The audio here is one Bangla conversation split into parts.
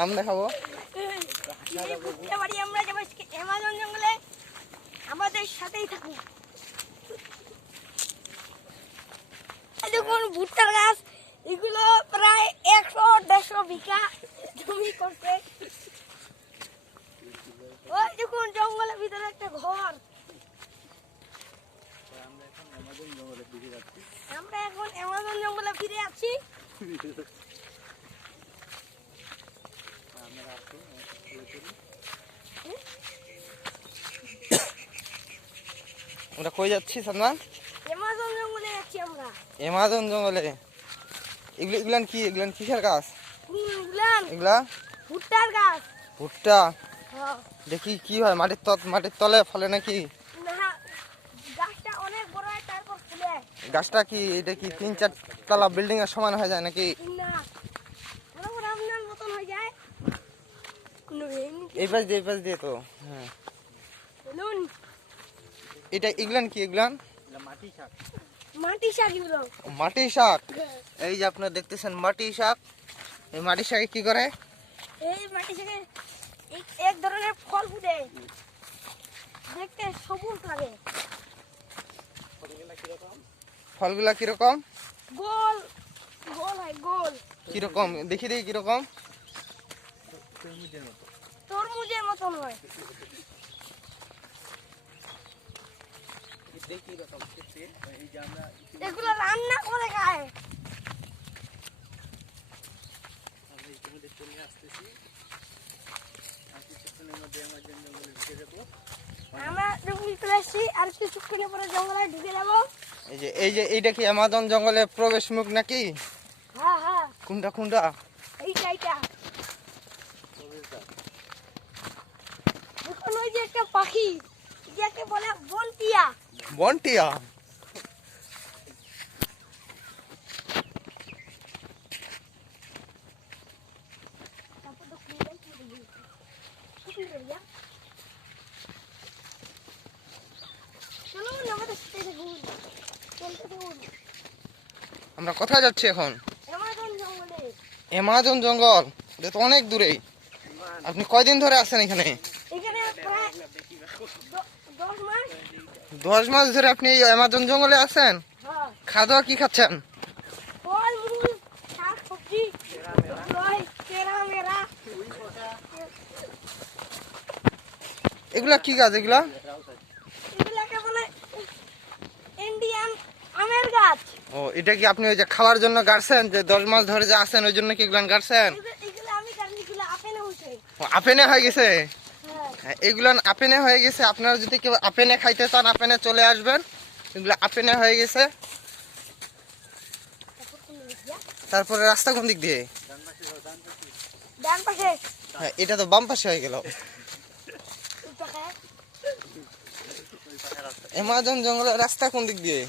আম দেখাবো। আমরা যাবো অ্যামাজন জঙ্গলে, আমাদের সাথেই থাকুন। দেখুন ভুট্টার গাছ, এগুলো প্রায় 100-150 বিঘা জমি করছে। ওই দেখুন জঙ্গলের ভিতরে একটা ঘর। আমরা এখন অ্যামাজন জঙ্গলে ফিরে আছি। আমরা কই যাচ্ছি সালমান? অ্যামাজন জঙ্গলে যাচ্ছি আমরা। অ্যামাজন জঙ্গলে? এগুলান কি, এগুলান কিসের গাছ? এগুলা ভুট্টার গাছ। ভুট্টা? হ্যাঁ। দেখি কি হয়, মাটির তলে ফলে নাকি? না, গাছটা অনেক বড় হয়, তারপর ফুলে। গাছটা কি এটা কি 3-4 তলা বিল্ডিং এর সমান হয়ে যায় নাকি? না, বড় আপনার মতন হয়ে যায়। এই পাশ দিয়ে তো। হ্যাঁ, বলুন এটা এগুলান কি? এগুলান মাটি শাক। এগুলো মাটি শাক। এই যে আপনারা দেখতেছেন মাটি শাক। এই মাটি শাকে কি করে? এই মাটি শাকে এক ধরনের ফল ফুটে, দেখতে সবুজ লাগে। ফলগুলা কিরকম? গোল গোল হয়, গোল। কিরকম দেখি কিরকম? তরমুজের মতন হয়। এগুলো রান্না করে খায়। আমরা যখন চলে আসছি, আর কিছুক্ষণের পরে জঙ্গলে ঢুকে যাবো। এইটা কি অ্যামাজন জঙ্গলে প্রবেশ মুখ নাকি? হ্যাঁ হ্যাঁ, কোনটা? এইটা। দেখুন ওই যে একটা পাখি, যাকে বলে বনটিয়া। বনটিয়া? আমরা কোথায় যাচ্ছি এখন? অ্যামাজন জঙ্গল। এটা তো অনেক দূরে। আপনি কয়দিন ধরে আছেন এখানে? 10 মাস ধরে আপনি এই অ্যামাজন জঙ্গলে আছেন? খাওয়া দাওয়া কি খাচ্ছেন? এগুলা কি গাছ? এগুলা ইন্ডিয়ান আমের গাছ। ও, এটা কি আপনি ওই যে খাওয়ার জন্য গাড়ছেন, যে 10 মাস ধরে যে আছেন ওই জন্য কি এগুলা গাড়ছেন? আপেনে হয়ে গেছে? হ্যাঁ, এগুলো আপেনে হয়ে গেছে। আপনারা যদি কেউ আপেনে খাইতে চান, আপেনে চলে আসবেন। এগুলো আপেনে হয়ে গেছে। তারপরে রাস্তা কোন দিক দিয়ে? ডান পাশে। হ্যাঁ, এটা তো বাম পাশে হয়ে গেল। অ্যামাজন জঙ্গলের রাস্তা কোন দিক দিয়ে?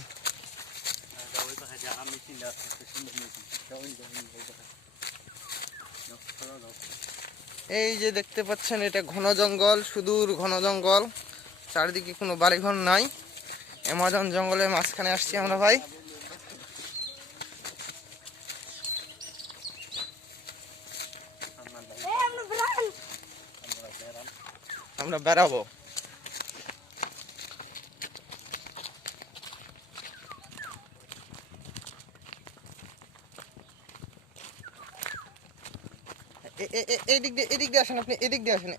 এই যে দেখতে পাচ্ছেন, এটা ঘন জঙ্গল, সুদূর ঘন জঙ্গল, চারিদিকে কোনো বাড়িঘর নাই। অ্যামাজন জঙ্গলের মাঝখানে আসছি আমরা ভাই। আমরা বেড়াবো। এদিক দিয়ে আসেন আপনি, এদিক দিয়ে আসেন।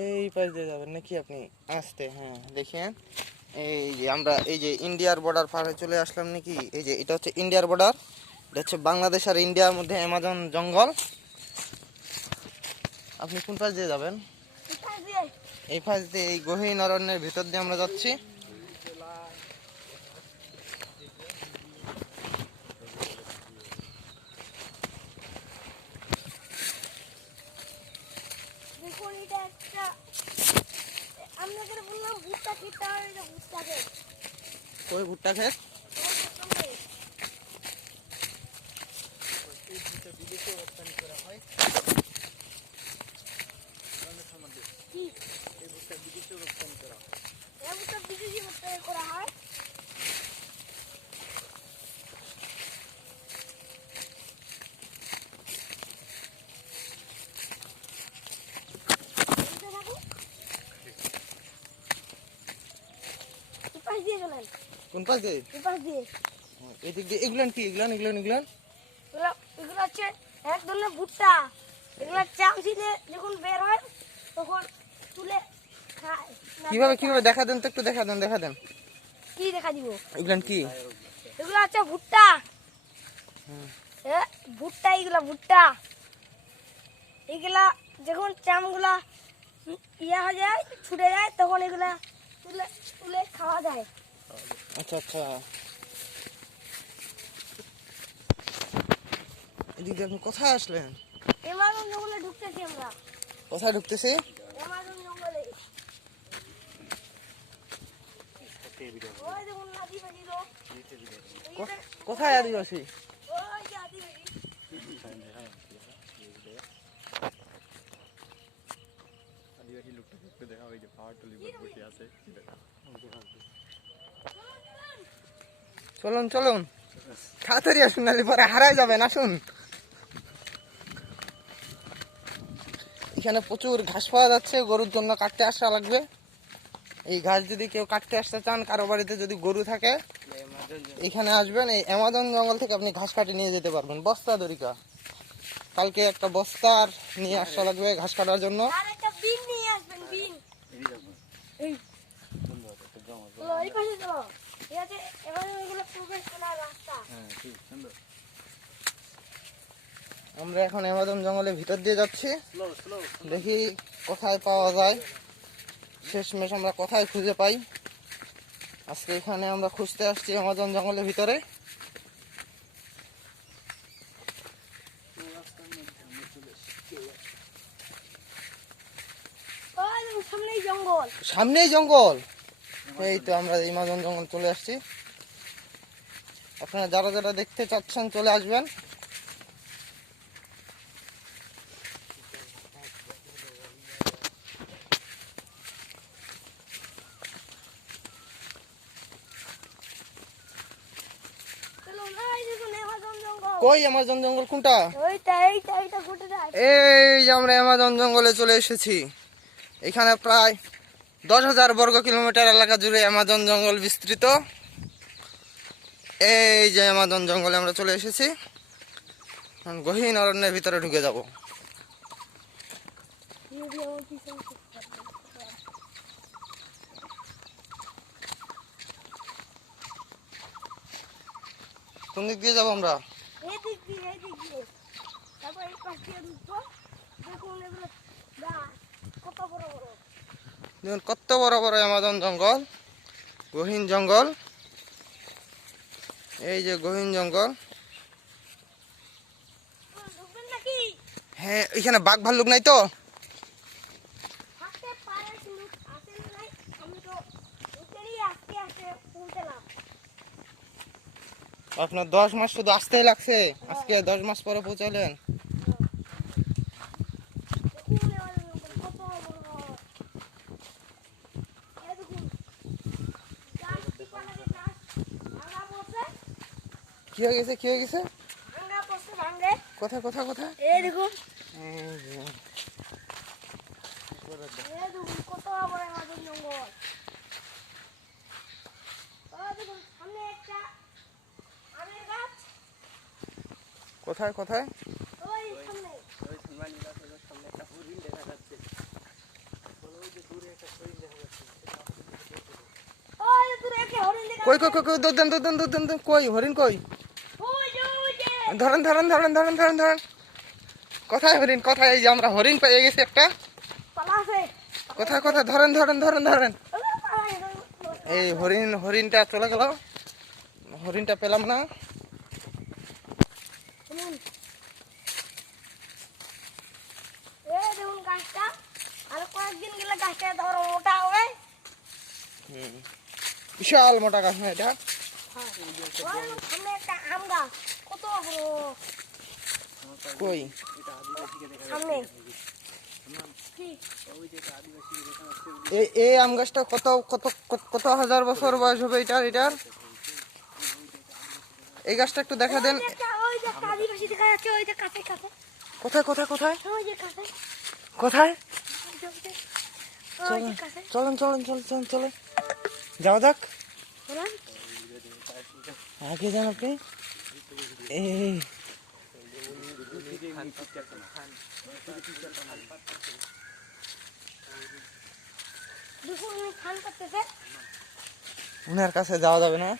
এই পাশ দিয়ে যাবেন নাকি আপনি? আসতে, হ্যাঁ দেখেন। এই যে আমরা এই যে ইন্ডিয়ার বর্ডার পার হয়ে চলে আসলাম নাকি? এই যে এটা হচ্ছে ইন্ডিয়ার বর্ডার। এটা হচ্ছে বাংলাদেশ আর ইন্ডিয়ার মধ্যে অ্যামাজন জঙ্গল। আপনি কোন পাশ দিয়ে যাবেন? এই পাশ দিয়ে, এই গহীন অরণ্যের ভিতর দিয়ে আমরা যাচ্ছি। কই ভুট্টা ক্ষেত? স্প্রে করা হয়। উপাস দিয়ে চলেন, কোন পাশ দিয়ে? উপাস দিয়ে। এদিক দিয়ে এগুলান কি? এগুলান এগুলান এগুলান এগুলো এগুলো হচ্ছে এক ধরনের ভুট্টা। এগুলো চামচিতে যখন বের হয় তখন তুলে খায়। কিভাবে কিভাবে দেখা দেন তো, একটু দেখা দেন, দেখা দেন। কি দেখা দিব? এগুলান কি? এগুলো হচ্ছে ভুট্টা। ভুট্টা, এগুলা ভুট্টা। এগুলা যখন চামগুলা ইয়া হয়ে যায়, ছুটে যায়, তখন এগুলা তুলে তুলে খাওয়া যায়। আচ্ছা আচ্ছা, এদিক দিয়ে আপনি কোথায় আসলেন? এমাজন জঙ্গলে ঢুকতেছি আমরা। কোথায় ঢুকতেছি? এমাজন জঙ্গলে। ওই দেখুন আদিবাসী লোক। কোথায় আদিবাসী? ওই যে আদিবাসী। চলুন চলুন, তাড়াতাড়ি আসুন, নাহলে পরে হারাই যাবেন। আসুন, এখানে প্রচুর ঘাস পাওয়া যাচ্ছে, গরুর জন্য কাটতে আসা লাগবে। এই ঘাস যদি কেউ কাটতে আসতে চান, কারো বাড়িতে যদি গরু থাকে, এখানে আসবেন। এই অ্যামাজন জঙ্গল থেকে আপনি ঘাস কাটে নিয়ে যেতে পারবেন বস্তা দরিকা। কালকে একটা বস্তা নিয়ে আসা লাগবে ঘাস কাটার জন্য। আর একটা বিন নিয়ে আসবেন, বিন। এই চলো, এই পাশে চলো। ঠিক আছে, এবার এগুলো প্রবেশ করার রাস্তা। আমরা এখন অ্যামাজন জঙ্গলের ভিতর দিয়ে যাচ্ছি, দেখি কোথায় পাওয়া যায়। শেষমেশ আমরা কোথায় খুঁজে পাই। আজকে এখানে আমরা খুঁজতে আসছি অ্যামাজন জঙ্গলের ভিতরে। ওই দেখুন, সামনেই জঙ্গল। সামনেই জঙ্গল। এই তো আমরা অ্যামাজন জঙ্গল চলে আসছি। আপনারা যারা যারা দেখতে চাচ্ছেন চলে আসবেন। চলো না, এই দেখুন অ্যামাজন জঙ্গল। কই অ্যামাজন জঙ্গল কোনটা? এইটা ঘুরে যায়। এই যে আমরা অ্যামাজন জঙ্গলে চলে এসেছি। এখানে প্রায় 10,000 বর্গ কিলোমিটার এলাকা জুড়ে অ্যামাজন জঙ্গল বিস্তৃত। এই যে অ্যামাজন জঙ্গলে আমরা চলে এসেছি। এখন গহীন অরণ্যের ভিতরে ঢুকে যাব। কোন দিক দিয়ে যাবো আমরা? এদিক দিয়ে, এদিক দিয়ে। তারপর এই পাশ দিয়ে ঢুকবো। দেখুন এগুলো গাছ কত বড় বড়। দেখুন কত বড় বড় অ্যামাজন জঙ্গল, গহীন জঙ্গল। এই যে গহীন জঙ্গল। ঢুকবেন নাকি? হ্যাঁ, এখানে বাঘ ভাল্লুক নাই তো? থাকতে পারে, কিন্তু আসেন নাই। আমি তো ঢুকেই আস্তে আস্তে পৌঁছলাম। আপনার 10 মাস শুধু আসতেই লাগছে, আজকে 10 মাস পরে পৌঁছালেন। দেখুন এবার কত বড়। এই দেখুন গাছ, পিছনে গাছ ভাঙা পড়ছে। কি হয়ে গেছে, কি হয়ে গেছে? ভাঙা পড়ছে, ভাঙে। কোথায় কোথায় কোথায়? এই দেখুন, এই যে। এই দেখুন কত বড় অ্যামাজন জঙ্গল। ওই দেখুন সামনে একটা আমের গাছ। কোথায় কোথায়? ওই সামনে। ওই দূরে একটা হরিণ দেখা কই কই কই কই, দৌড় দেন দৌড় দেন দৌড় দেন, দৌড় দেন। কই হরিণ কই? ওই যে ধরেন ধরেন ধরেন ধরেন ধরেন ধরেন। কোথায় হরিণ, কোথায়? এই যে আমরা হরিণ পেয়ে গেছি একটা। পালাছে। কোথায় কোথায়? ধরেন ধরেন ধরেন ধরেন। এই হরিণটা চলে গেল, হরিণটা পেলাম না। শুনুন, এই দেখুন গাছটা। আর কয়েকদিন গেলে গাছটা ধরো মোটা হবে। বিশাল মোটা গাছ না এটা? ওই সামনে একটা আম গাছ কত বড়। কই? সামনে কি এই আম গাছটা কত কত কত হাজার বছর বয়স হবে এটার? এই গাছটা একটু দেখা দেন। ওই যে একটা আদিবাসী দেখা যাচ্ছে, ওই যে কাছে কাছে, কোথায় কোথায় কোথায় ওই যে কাছে, কোথায়? ওই যে কাছে। চলেন চলেন চলেন চলেন চলে যাওয়া যাক। চলুন। আগে যান আপনি। এই দেখুন উনি ফান করতেছে। উনার কাছে যাওয়া যাবে না,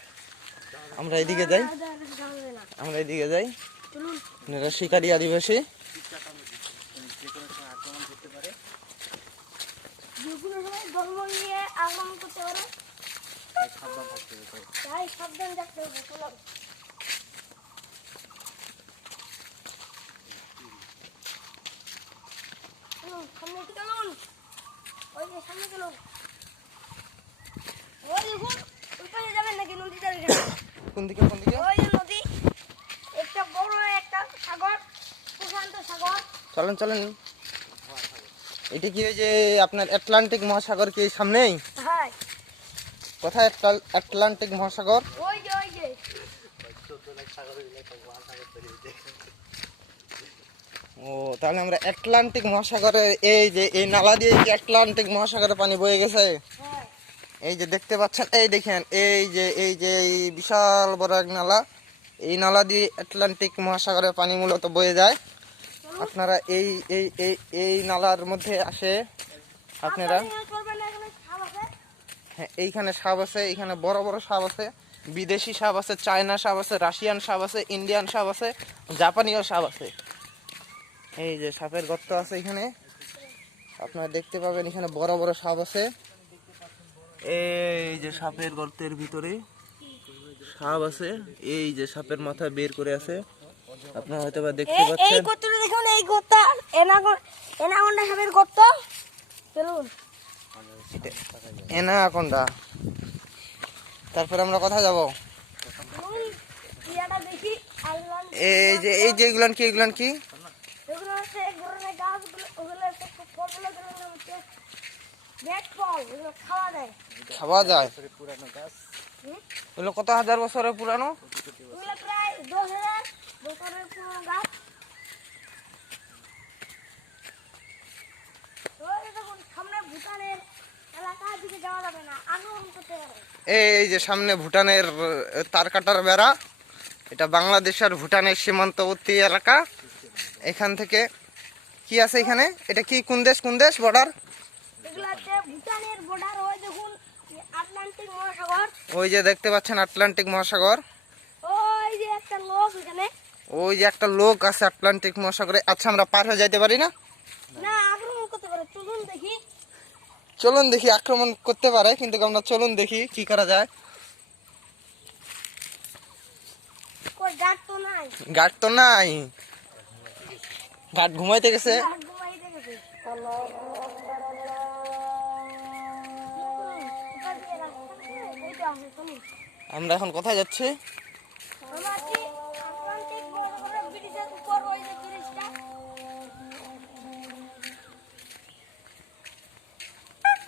আমরা এদিকে যাই, যাবে না। আমরা এদিকে যাই। চলুন। উনারা শিকারী আদিবাসী। যেগুলো সবাই ধর্ম নিয়ে আক্রমণ করতে পারে, তাই সাবধান থাকতে হবে। চলুন। চলুন, সামনে দিকে চলুন। ওই যে সামনে চলুন। ওই দেখুন, ওই পাশে যাবেন নাকি নদীটা এখানে? কোন দিকে কোন দিকে? ওই যে নদী, একটা বড় একটা সাগর, প্রশান্ত সাগর। চলেন চলেন। এটা কি ওই যে আপনার আটলান্টিক মহাসাগর কি এই সামনেই? হ্যাঁ, কোথায় আটলান্টিক মহাসাগর? ওই যে ওই যে। ও তাহলে আমরা আটলান্টিক মহাসাগরের এই যে এই নালা দিয়ে কি আটলান্টিক মহাসাগরে পানি বয়ে গেছে? হ্যাঁ, এই যে দেখতে পাচ্ছেন, এই দেখেন এই যে এই বিশাল বড় এক নালা, এই নালা দিয়ে আটলান্টিক মহাসাগরে পানি মূলত বয়ে যায়। আপনারা এই এই এই এই নালার মধ্যে আসে আপনারা। আপনারা করবেন না, এখানে সাপ আছে। হ্যাঁ, এইখানে সাপ আছে, এইখানে বড় বড় সাপ আছে, বিদেশি সাপ আছে, চায়না সাপ আছে, রাশিয়ান সাপ আছে, ইন্ডিয়ান সাপ আছে, জাপানিও সাপ আছে। এই যে সাপের গর্ত আছে এখানে, আপনারা দেখতে পাবেন এখানে বড় বড় সাপ আছে। এই যে সাপের গর্তের ভিতরে সাপ আছে, এই যে সাপের মাথা বের করে আছে, আপনারা হয়তো বা দেখতে এই পাচ্ছেন। গর্তটা দেখুন, এই গর্ত এনাগন্ডা সাপের গর্ত। চলুন। এনাকোন্ডা। তারপর আমরা কোথায় যাব? চলুন, ইয়াটা দেখি। এই যে এগুলান কি, এগুলান কি? এগুলো হচ্ছে এক ধরনের গাছগুলো, ওগুলো হচ্ছে ফলগুলো, যেগুলো হচ্ছে বেট ফল, এগুলো খাওয়া যায়। খাওয়া যায়? হুম? এগুলো কত হাজার বছরের পুরানো? এগুলো প্রায় 10,000 বছরের পুরনো গাছ। ওই দেখুন, সামনে ভুটানের এলাকার দিকে যাওয়া যাবে না, আক্রমণ করতে পারে। এই যে সামনে ভুটানের তার কাটার বেড়া, এটা বাংলাদেশ আর ভুটানের সীমান্তবর্তী এলাকা। এখান থেকে কি আছে এখানে? এটা কি কোন দেশ বর্ডার? এগুলো হচ্ছে ভুটানের বর্ডার। ওই দেখুন, আটলান্টিক মহাসাগর। ওই যে দেখতে পাচ্ছেন আটলান্টিক মহাসাগর। ওই যে একটা লোক এখানে। ওই যে একটা লোক আছে আটলান্টিক মহাসাগরে। আচ্ছা, আমরা পার হয়ে যাইতে পারি না? না, আক্রমণ করতে পারে। চলুন দেখি। চলুন দেখি, আক্রমণ করতে পারে, কিন্তু আমরা চলুন দেখি কি করা যায়। কই গাছ তো নাই। গার্ড তো নাই, গার্ড ঘুমাইতে গেছে। গাছ ঘুমাইতে গেছে। এইটা আছে, চলুন। আমরা এখন কোথায় যাচ্ছি? আমরা আছি আটলান্টিক মহাসাগরের ব্রিজের উপর, ওই যে ব্রিজটা।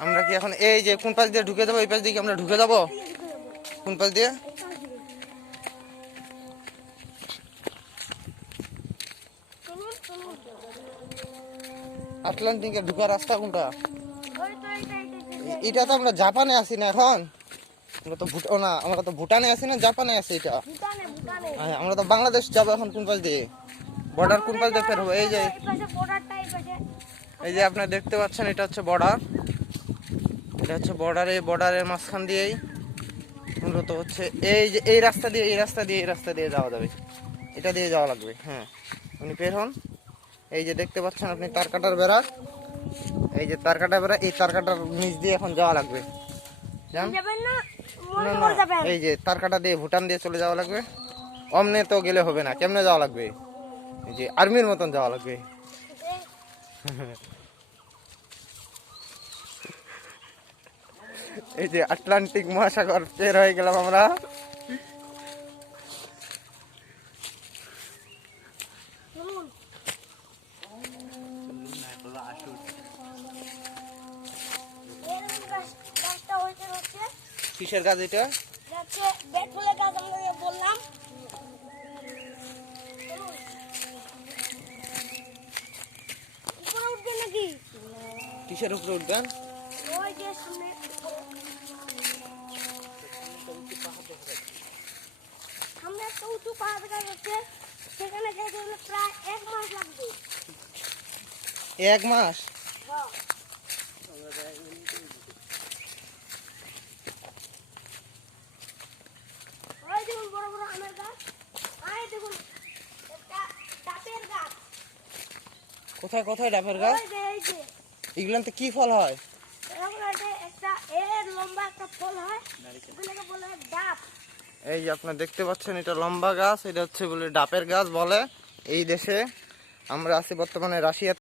আমরা কি এখন এই যে কোন পাশ দিয়ে ঢুকে যাবো? এই পাশ দিয়ে কি আমরা ঢুকে যাবো? কোন পাশ দিয়ে? চলুন চলুন। আটলান্টিকে ঢুকার রাস্তা কোনটা? ওই তো এইটা। এটা তো আমরা জাপানে আছি না এখন, আমরা তো না, আমরা তো ভুটানে আছি না জাপানে আছি এটা। ভুটানে। হ্যাঁ, আমরা তো বাংলাদেশ যাবো এখন। কোন পাশ দিয়ে বর্ডার, কোন পাশ দিয়ে ফের হবে? এই যে এই পাশে বর্ডারটা, এই পাশে। এই যে আপনারা দেখতে পাচ্ছেন, এটা হচ্ছে বর্ডার, এটা হচ্ছে বর্ডার। এই বর্ডারের মাঝখান দিয়েই মূলত হচ্ছে এই যে এই রাস্তা দিয়ে যাওয়া যাবে, এটা দিয়ে যাওয়া লাগবে। হ্যাঁ, আপনি বের হন। এই যে দেখতে পাচ্ছেন আপনি তার কাটার বেড়া, এই যে তার কাটা বেড়া, এই তার কাটার নিচ দিয়ে এখন যাওয়া লাগবে। যান। যাবেন না, না, মনে না, করে যাবেন। এই যে তার কাটা দিয়ে ভুটান দিয়ে চলে যাওয়া লাগবে। অমনে তো গেলে হবে না, কেমনে যাওয়া লাগবে? এই যে আর্মির মতন যাওয়া লাগবে। এই যে আটলান্টিক মহাসাগর পের হয়ে গেলাম আমরা। চলুন। কিসের গাছ এটা? যাচ্ছে বেড ফুলের গাছ আমাকে বললাম। উপরে উঠবে নাকি? কিসের উপরে উঠবেন? ওই যে সামনে সামনে একটা উঁচু পাহাড় দেখা যাচ্ছে, সেখানে যেতে হলে প্রায় 1 মাস লাগবে। 1 মাস? হ্যাঁ। ওই দেখুন বড় বড় আমের গাছ, আর দেখুন একটা ডাবের গাছ। কোথায় কোথায় ডাবের গাছ? ওই যে এই যে এগুলাতে কি ফল হয়? এরকম একটা লম্বা একটা ফল হয়, এগুলোকে বলে হয় ডাব। এই যে আপনারা দেখতে পাচ্ছেন, এটা লম্বা গাছ, এটা হচ্ছে বলে ডাবের গাছ বলে। এই দেশে আমরা আছি বর্তমানে রাশিয়া।